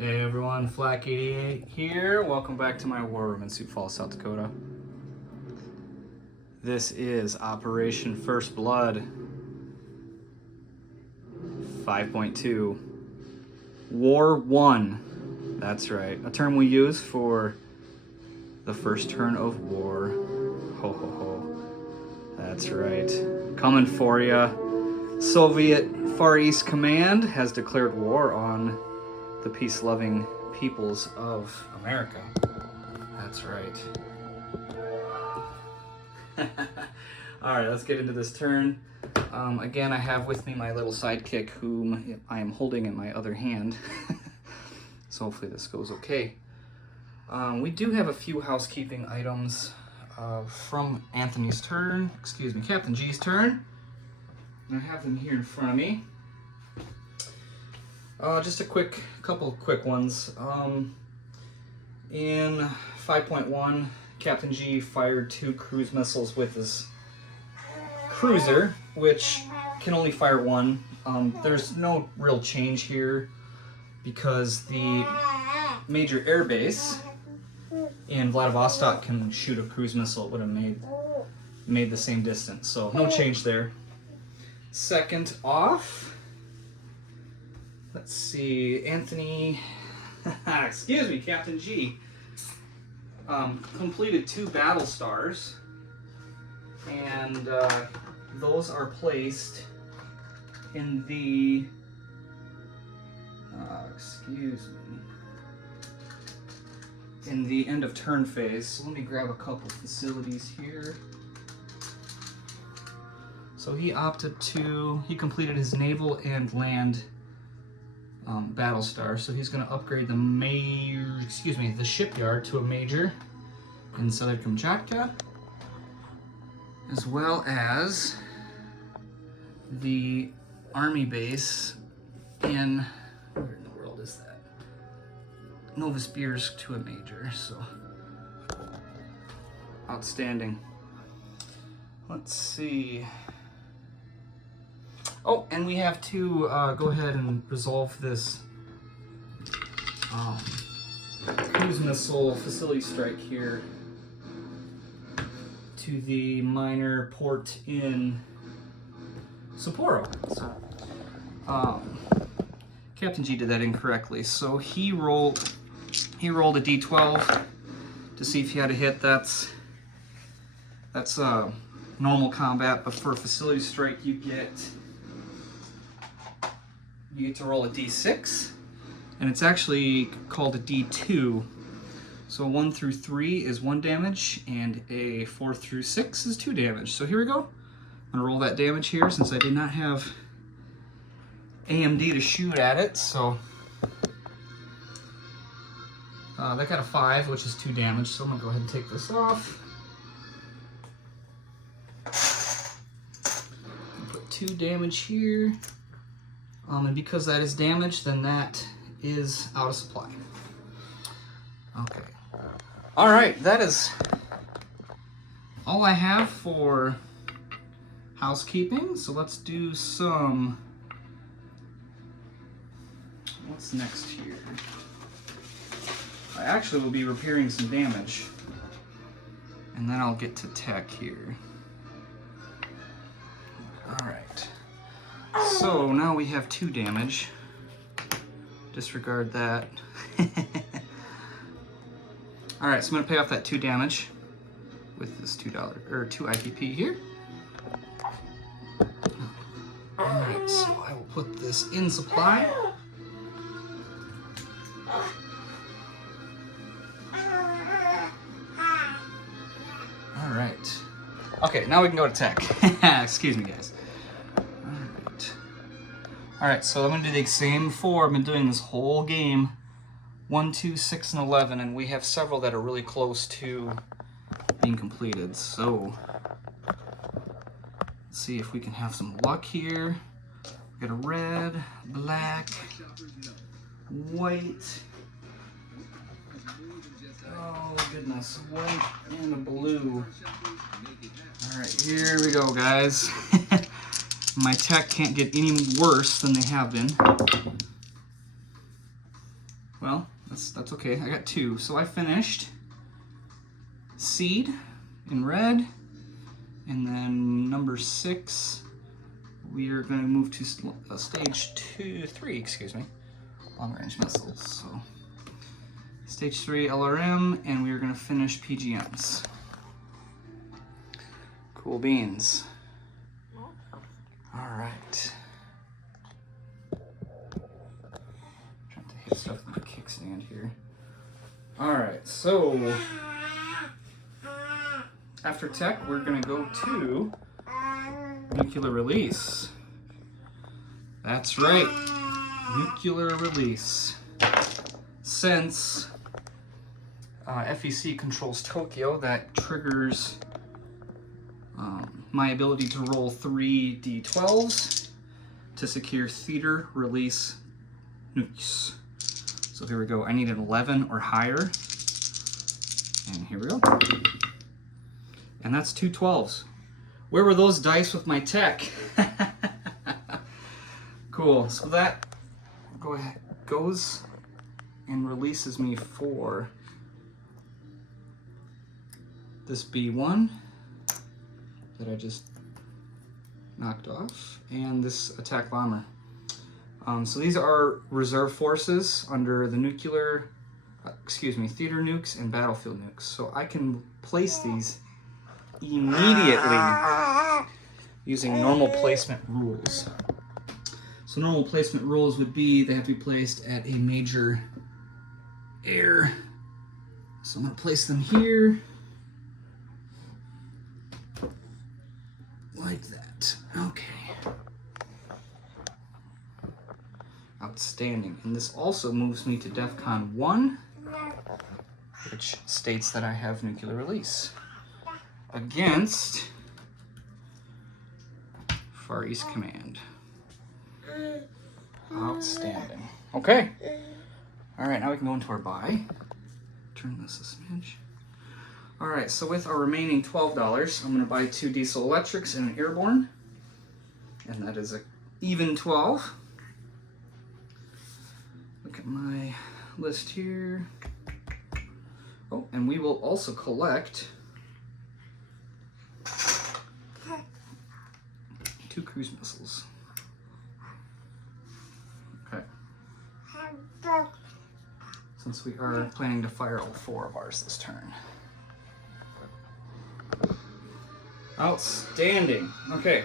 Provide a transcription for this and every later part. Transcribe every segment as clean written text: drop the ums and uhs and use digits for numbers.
Hey everyone, Flak88 here. Welcome back to my war room in Sioux Falls, South Dakota. This is Operation First Blood 5.2 War 1. That's right, a term we use for the first turn of war. Ho ho ho. That's right. Coming for ya. Soviet Far East Command has declared war on the peace-loving peoples of America. That's right. All right, let's get into this turn. Again, I have with me my little sidekick, whom I am holding in my other hand. So hopefully this goes okay. We do have a few housekeeping items from Anthony's turn, Captain G's turn. And I have them here in front of me. Just a couple quick ones. In 5.1, Captain G fired 2 cruise missiles with his cruiser, which can only fire 1. There's no real change here because the major air base in Vladivostok can shoot a cruise missile. It would have made the same distance, so no change there. Second off, let's see, Anthony, Captain G, completed 2 battle stars, and those are placed in the, in the end of turn phase. So let me grab a couple facilities here. So he completed his naval and land battle star, so he's going to upgrade the shipyard to a major in southern Kamchatka, as well as the army base in, where in the world is that? Novosibirsk to a major, so outstanding. Let's see. Oh, and we have to go ahead and resolve this cruise missile facility strike here to the minor port in Sapporo. So, Captain G did that incorrectly, so he rolled a d12 to see if he had a hit. That's normal combat, but for a facility strike you get to roll a d6, and it's actually called a d2. So 1 through 3 is 1 damage, and a 4 through 6 is 2 damage. So here we go. I'm gonna roll that damage here since I did not have AMD to shoot at it. So that got a 5, which is 2 damage. So I'm gonna go ahead and take this off. Put 2 damage here. And because that is damage, then that is out of supply. Okay. All right, that is all I have for housekeeping. So let's do some, what's next here? I actually will be repairing some damage, and then I'll get to tech here. All right. So now we have 2 damage. Disregard that. All right, so I'm gonna pay off that 2 damage with this $2 or 2 IPP here. All right, so I will put this in supply. All right. Okay, now we can go to tech. Excuse me, guys. Alright, so I'm going to do the same 4 I've been doing this whole game. 1, 2, 6, and 11, and we have several that are really close to being completed. So, let's see if we can have some luck here. We got a red, black, white. Oh goodness, white and a blue. Alright, here we go, guys. My tech can't get any worse than they have been. Well, that's okay. I got 2. So I finished Seed in red, and then number 6, we are going to move to stage 3, excuse me, long range missiles. So stage 3 LRM, and we are going to finish PGMs. Cool beans. All right. Trying to hit stuff with the kickstand here. All right, so after tech, we're gonna go to nuclear release. That's right, nuclear release. Since FEC controls Tokyo, that triggers my ability to roll 3 D12s to secure theater release nukes. So here we go. I need an 11 or higher. And here we go. And that's 2 12s. Where were those dice with my tech? Cool. So that goes and releases me for this B1 that I just knocked off, and this attack bomber. So these are reserve forces under the nuclear, theater nukes and battlefield nukes. So I can place these immediately using normal placement rules. So normal placement rules would be they have to be placed at a major air. So I'm going to place them here. Like that. Okay. Outstanding. And this also moves me to DEFCON 1, which states that I have nuclear release against Far East Command. Outstanding. Okay. All right, now we can go into our buy. Turn this a smidge. All right, so with our remaining $12, I'm going to buy 2 diesel electrics and an airborne, and that is an even 12. Look at my list here. Oh, and we will also collect 2 cruise missiles. Okay. Since we are planning to fire all 4 of ours this turn. Outstanding. Okay.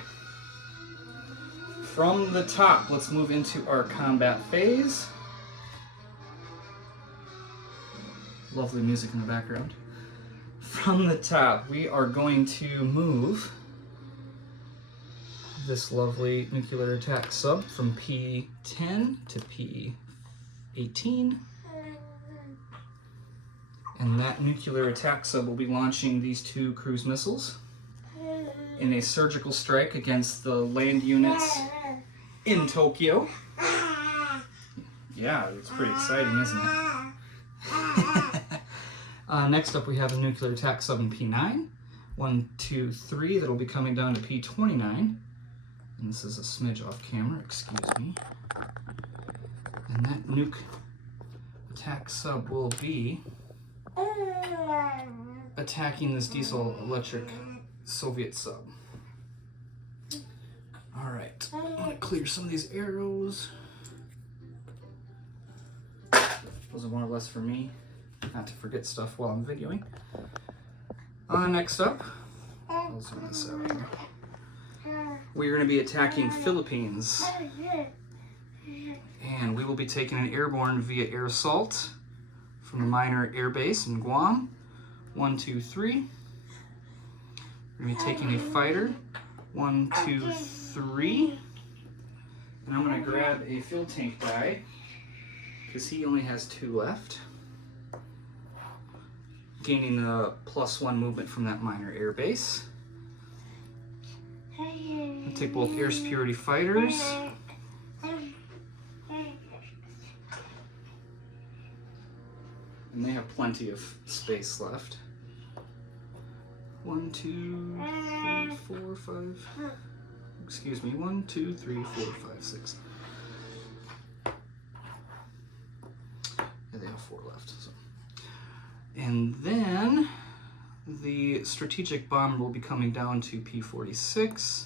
From the top, let's move into our combat phase. Lovely music in the background. From the top, we are going to move this lovely nuclear attack sub from P10 to P18. And that nuclear attack sub will be launching these 2 cruise missiles in a surgical strike against the land units in Tokyo. Yeah, it's pretty exciting, isn't it? Next up, we have a nuclear attack sub in P9. 1, 2, 3, that'll be coming down to P29. And this is a smidge off camera, excuse me. And that nuke attack sub will be attacking this diesel electric Soviet sub. All right, I'm gonna clear some of these arrows. Those are more or less for me, not to forget stuff while I'm videoing. Next up, I'll zoom this out here. We're gonna be attacking Philippines. And we will be taking an airborne via air assault from the minor air base in Guam. 1, 2, 3. We're going to be taking a fighter. 1, 2, 3. And I'm going to grab a fuel tank guy because he only has 2 left. Gaining a +1 movement from that minor air base. I'll take both air superiority fighters. And they have plenty of space left. 1, 2, 3, 4, 5. Excuse me. 1, 2, 3, 4, 5, 6. Yeah, 4 left. So. And then the strategic bomber will be coming down to P46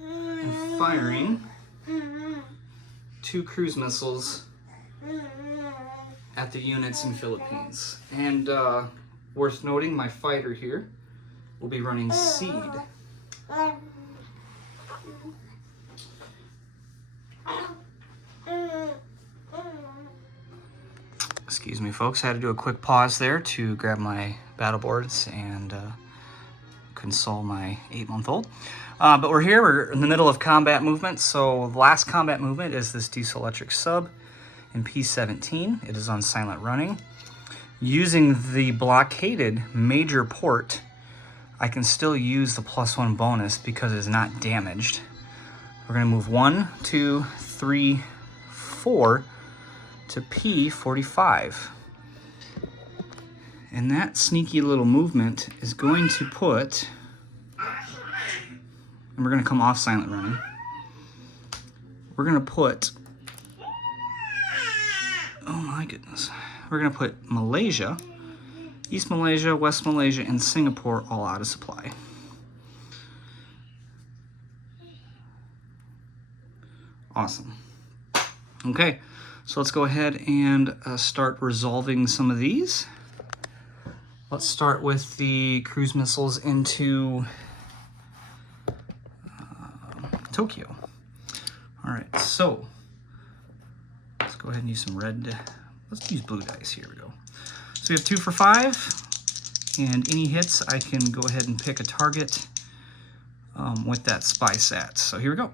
and firing 2 cruise missiles at the units in Philippines. And worth noting, my fighter here will be running seed. Excuse me, folks. I had to do a quick pause there to grab my battle boards and console my 8-month-old. But we're here. We're in the middle of combat movement. So the last combat movement is this diesel electric sub in P17. It is on silent running. Using the blockaded major port, I can still use the +1 bonus because it's not damaged. We're going to move 1, 2, 3, 4 to P45. And that sneaky little movement is going to put, and we're going to come off silent running, we're going to put, oh my goodness, we're going to put Malaysia, East Malaysia, West Malaysia, and Singapore all out of supply. Awesome. Okay, so let's go ahead and start resolving some of these. Let's start with the cruise missiles into Tokyo. All right, so let's go ahead and use some red. Let's use blue dice. Here we go. So we have 2 for 5, and any hits, I can go ahead and pick a target with that spy sat. So here we go.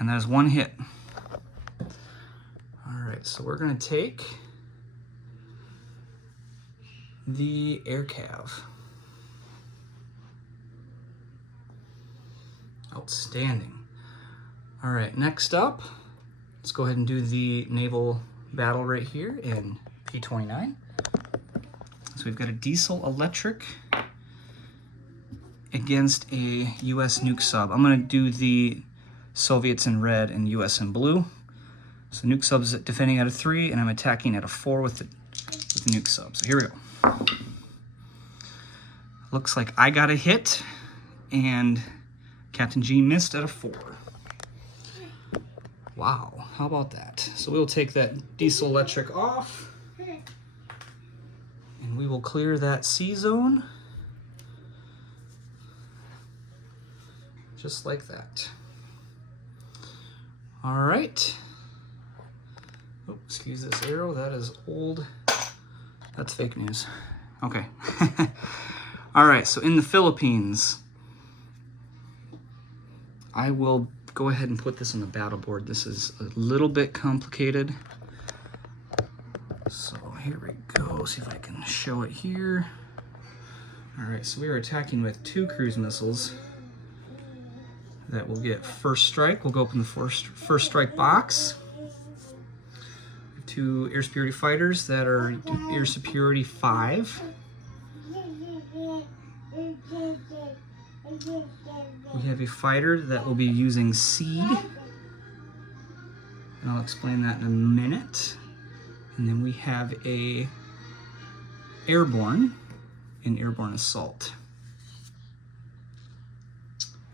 And that is 1 hit. All right, so we're going to take the air cav. Outstanding. All right, next up, let's go ahead and do the naval battle right here in P29. So we've got a diesel electric against a US nuke sub. I'm going to do the Soviets in red and US in blue. So nuke sub's defending out of 3, and I'm attacking at a 4 with the nuke sub. So here we go. Looks like I got a hit, and Captain G missed at a 4. Wow, how about that? So we'll take that diesel electric off, and we will clear that C zone. Just like that. All right. Oh, excuse this arrow, that is old. That's fake news. Okay. All right, so in the Philippines, I will go ahead and put this on the battle board. This is a little bit complicated. So here we go, see if I can show it here. All right, so we are attacking with 2 cruise missiles that will get first strike. We'll go open the first strike box. 2 air superiority fighters that are air superiority 5. We have a fighter that will be using seed, and I'll explain that in a minute. And then we have a airborne in airborne assault.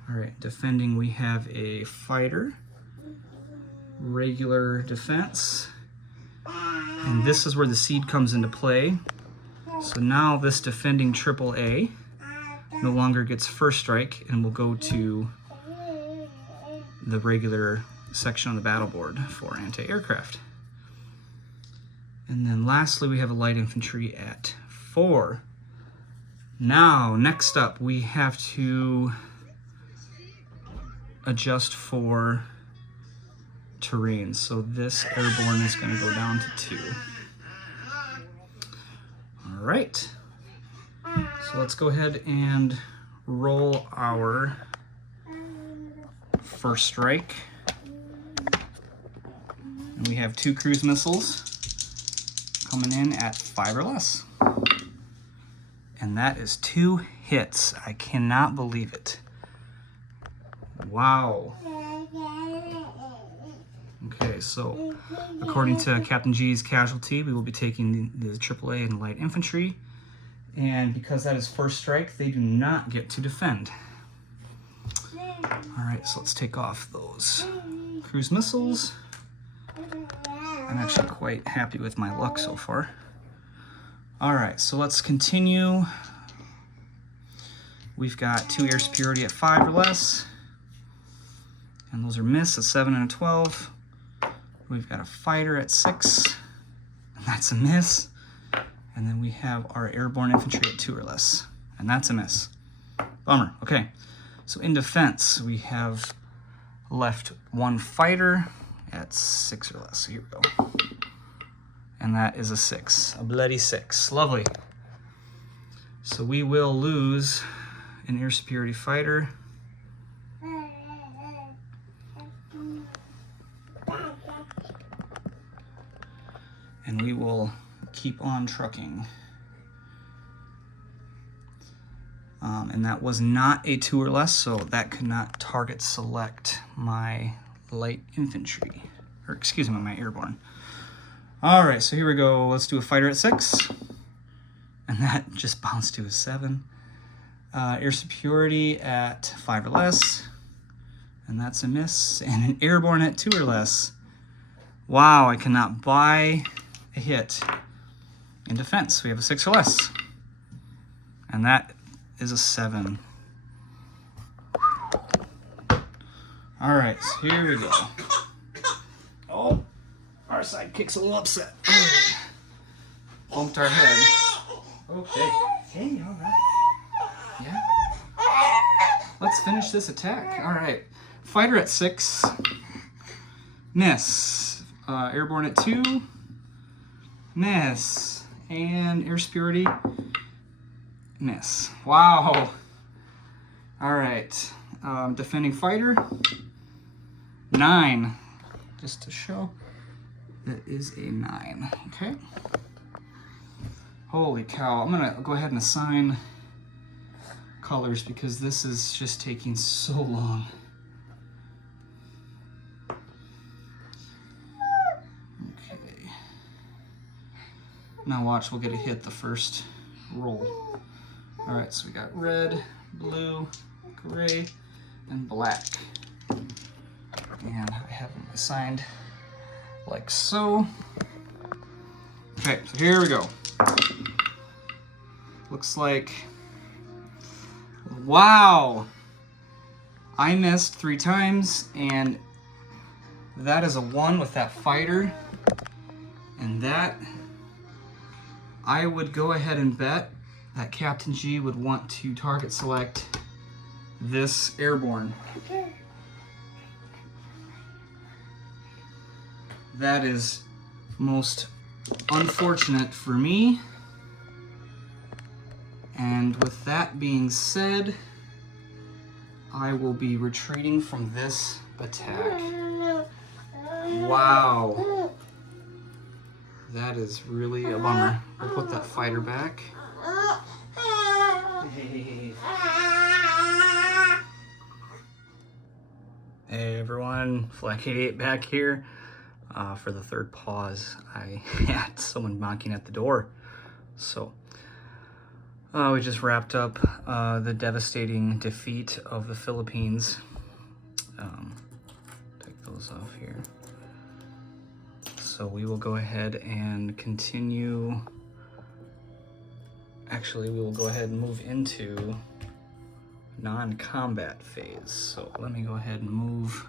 All right, defending, we have a fighter, regular defense, and this is where the seed comes into play. So now this defending AAA no longer gets first strike and will go to the regular section on the battle board for anti-aircraft. And then lastly, we have a light infantry at 4. Now, next up, we have to adjust for terrain. So this airborne is going to go down to 2. All right. So let's go ahead and roll our first strike. And we have 2 cruise missiles coming in at 5 or less. And that is 2 hits. I cannot believe it. Wow. Okay, so according to Captain G's casualty, we will be taking the AAA and light infantry. And because that is first strike, they do not get to defend. All right, so let's take off those cruise missiles. I'm actually quite happy with my luck so far. All right, so let's continue. We've got 2 air superiority at 5 or less. And those are miss, a 7 and a 12. We've got a fighter at 6, and that's a miss. And then we have our airborne infantry at 2 or less, and that's a miss. Bummer. Okay, so in defense, we have left 1 fighter at 6 or less. So here we go. And that is a 6, a bloody 6. Lovely. So we will lose an air superiority fighter. And we will keep on trucking. And that was not a 2 or less, so that could not target select my light infantry, or excuse me, my airborne. All right, so here we go. Let's do a fighter at 6, and that just bounced to a 7. Air superiority at 5 or less, and that's a miss. And an airborne at 2 or less. Wow, I cannot buy a hit. In defense, we have a 6 or less, and that is a 7. All right, so here we go. Oh, our sidekick's a little upset. Bumped our head. Okay. Hey, all right. Yeah. Let's finish this attack. All right. Fighter at 6. Miss. Airborne at 2. Miss. And air superiority. Miss. Wow. All right. Defending fighter. 9. Just to show. That is a 9. Okay. Holy cow. I'm going to go ahead and assign colors because this is just taking so long. Okay. Now watch, we'll get a hit the first roll. All right, so we got red, blue, gray, and black. And I have them assigned like so. Okay, so here we go. Looks like, wow, I missed 3 times, and that is a 1 with that fighter, and that, I would go ahead and bet that Captain G would want to target select this airborne. That is most unfortunate for me. And with that being said, I will be retreating from this attack. Wow. That is really a bummer. I'll put that fighter back. Hey everyone, Flag 88 back here for the third pause. I had someone knocking at the door. So we just wrapped up the devastating defeat of the Philippines. Take those off here. So we will go ahead and continue. Actually, we will go ahead and move into non-combat phase. So let me go ahead and move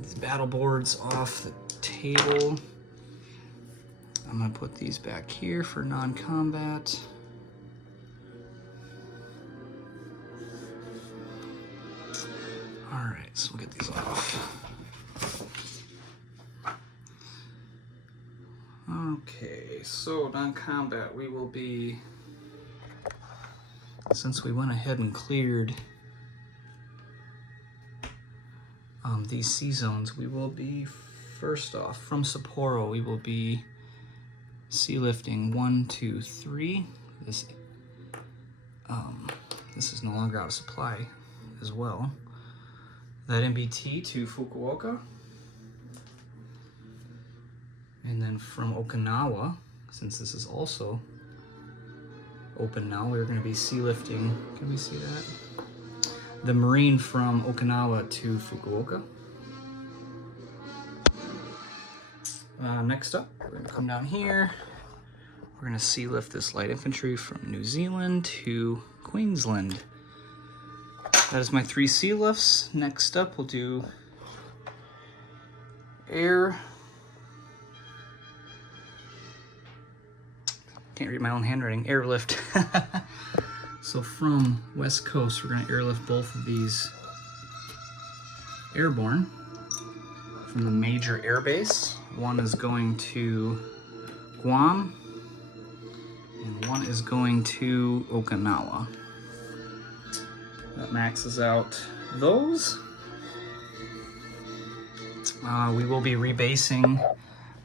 these battle boards off the table. I'm gonna put these back here for non-combat. All right, so we'll get these off. Okay, so non-combat, we will be, since we went ahead and cleared these sea zones, we will be, first off, from Sapporo, we will be sea lifting 1, 2, 3. This is no longer out of supply as well. That MBT to Fukuoka. And then from Okinawa, since this is also open now, we're going to be sea lifting. Can we see that? The Marine from Okinawa to Fukuoka. Next up, we're going to come down here. We're going to sea lift this light infantry from New Zealand to Queensland. That is my 3 sea lifts. Next up, we'll do air. Can't read my own handwriting. Airlift. So from West Coast, we're going to airlift both of these airborne from the major air base. One is going to Guam, and one is going to Okinawa. That maxes out those. We will be rebasing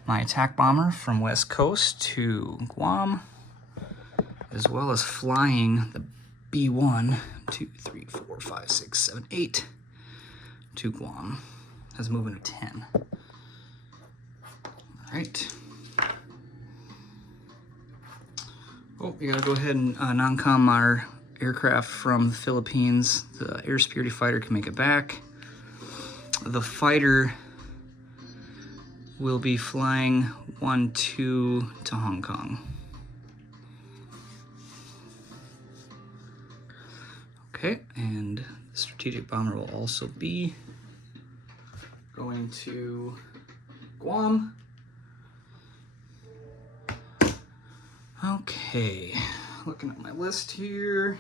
my attack bomber from West Coast to Guam, as well as flying the B1, 2, 3, 4, 5, 6, 7, 8 to Guam. That's moving to 10. All right. Oh, we gotta go ahead and non-com our aircraft from the Philippines. The air security fighter can make it back. The fighter will be flying 1-2 to Hong Kong. Okay, and the strategic bomber will also be going to Guam. Okay, looking at my list here.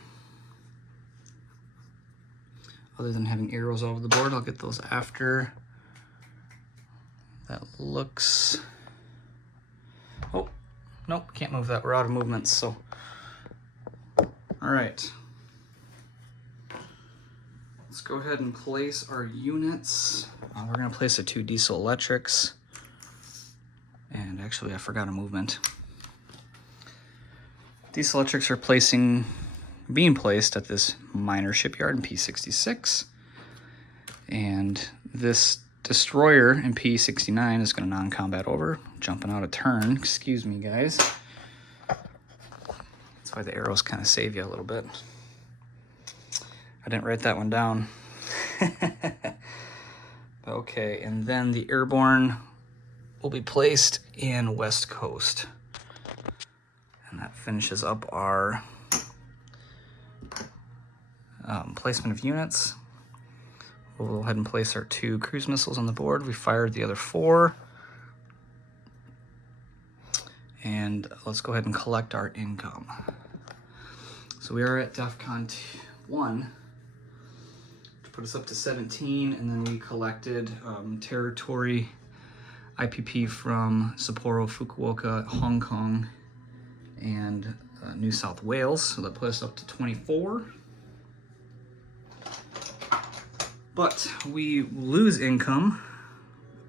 Other than having arrows all over the board, I'll get those after. That looks... Oh, nope, can't move that. We're out of movements, so... All right. Let's go ahead and place our units. We're gonna place the 2 diesel electrics. And actually, I forgot a movement. Diesel electrics are being placed at this minor shipyard in P66. And this destroyer in P69 is going to non-combat over, jumping out a turn. Excuse me, guys. That's why the arrows kind of save you a little bit. I didn't write that one down. Okay, and then the airborne will be placed in West Coast. And that finishes up our placement of units. We'll go ahead and place our 2 cruise missiles on the board. We fired the other 4. And let's go ahead and collect our income. So we are at DEFCON 1, to put us up to 17, and then we collected territory IPP from Sapporo, Fukuoka, Hong Kong, and New South Wales, so that put us up to 24. But we lose income.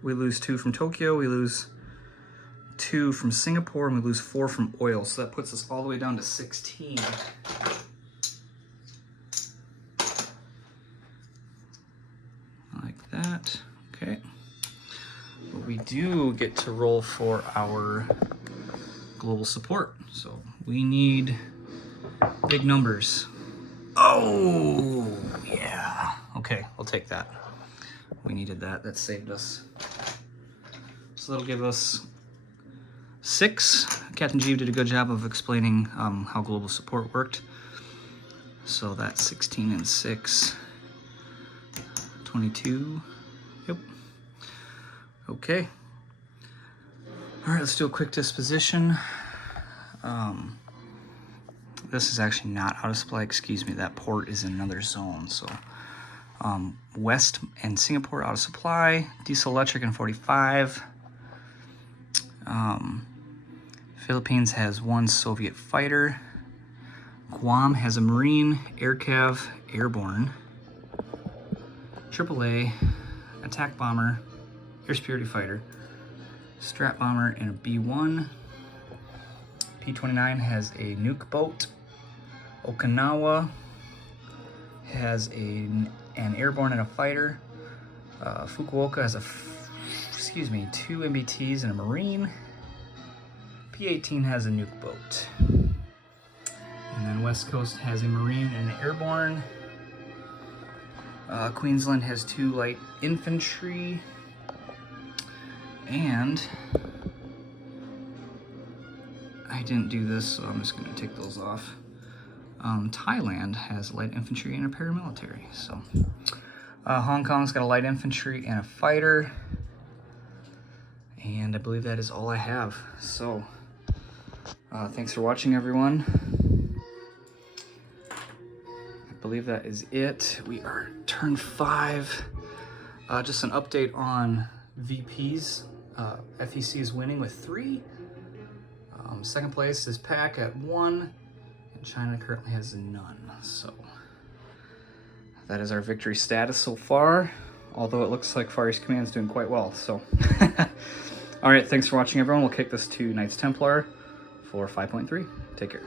We lose 2 from Tokyo, we lose 2 from Singapore, and we lose 4 from oil, so that puts us all the way down to 16. Like that, okay. But we do get to roll for our global support, so we need big numbers. Oh, yeah. Okay, we'll take that. We needed that. That saved us. So that'll give us 6. Captain G did a good job of explaining how global support worked. So that's 16 and 6. 22. Yep. Okay. All right, let's do a quick disposition. This is actually not out of supply, excuse me, that port is in another zone, so West and Singapore out of supply, diesel electric in 45. Philippines has 1 Soviet fighter. Guam has a Marine, Air Cav, airborne, AAA, attack bomber, air security fighter, strat bomber, and a B1. P29 has a nuke boat. Okinawa has an airborne and a fighter. Fukuoka has a excuse me, 2 MBTs and a Marine. P-18 has a nuke boat. And then West Coast has a Marine and an Airborne. Queensland has 2 light infantry. And I didn't do this, so I'm just gonna take those off. Thailand has light infantry and a paramilitary. So Hong Kong's got a light infantry and a fighter. And I believe that is all I have. So thanks for watching, everyone. I believe that is it. We are turn 5. Just an update on VPs. FEC is winning with 3. Second place is PAC at 1. And China currently has none. So that is our victory status so far. Although it looks like Far East Command is doing quite well. So all right, thanks for watching, everyone. We'll kick this to Knights Templar for 5.3. Take care.